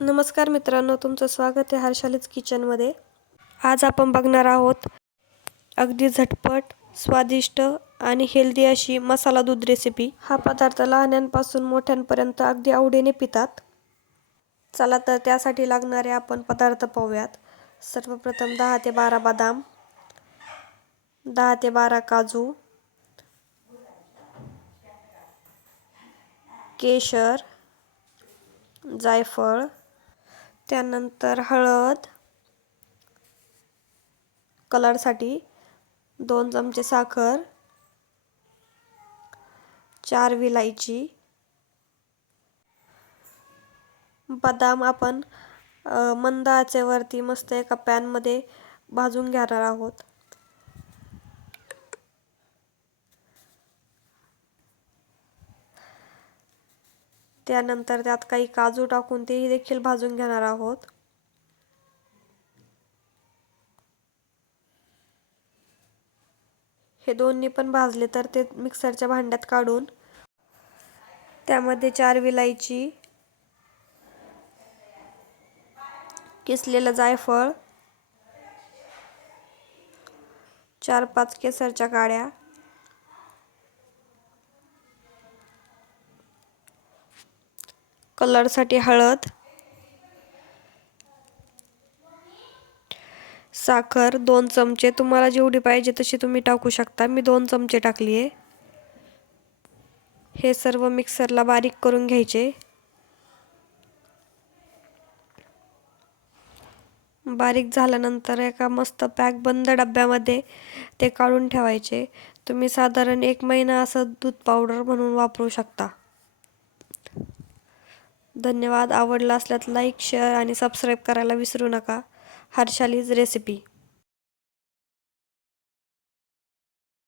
नमस्कार मित्रांनो, तुमचं स्वागत आहे हर्षालीज किचनमध्ये। आज आपण बघणार आहोत अगदी झटपट, स्वादिष्ट आणि हेल्दी अशी मसाला दूध रेसिपी। हा पदार्थ लहानांपासून मोठ्यांपर्यंत अगदी आवडीने पितात। चला तर त्यासाठी लागणारे आपण पदार्थ पाहूयात। सर्वप्रथम 10 ते 12 बदाम, 10 ते 12 काजू, केशर, जायफळ, त्यानंतर हळद, कलरसाठी 2 चमचे साखर, 4 विलायची। बदाम आपण मंद आचेवरती मस्त एका पॅन मध्ये भाजून घेणार आहोत। त्यानंतर त्यात काही काजू टाकून तेही देखील भाजून घेणार आहोत। हे दोन्ही पण भाजले तर ते मिक्सरच्या भांड्यात काढून त्यामध्ये 4 विलायची, किसलेलं जायफळ, 4-5 केसरच्या काड्या, कलरसाठी हळद, साखर 2 चमचे, तुम्हाला जेवढी पाहिजे तशी तुम्ही टाकू शकता। मी 2 चमचे टाकली आहे। हे सर्व मिक्सरला बारीक करून घ्यायचे। बारीक झाल्यानंतर एका मस्त पॅक बंद डब्यामध्ये ते काढून ठेवायचे। तुम्ही साधारण 1 महिना असं दूध पावडर म्हणून वापरू शकता। धन्यवाद। आवडला असल्यास लाईक, शेअर आणि सबस्क्राईब करायला विसरू नका। हर्षालीज रेसिपी।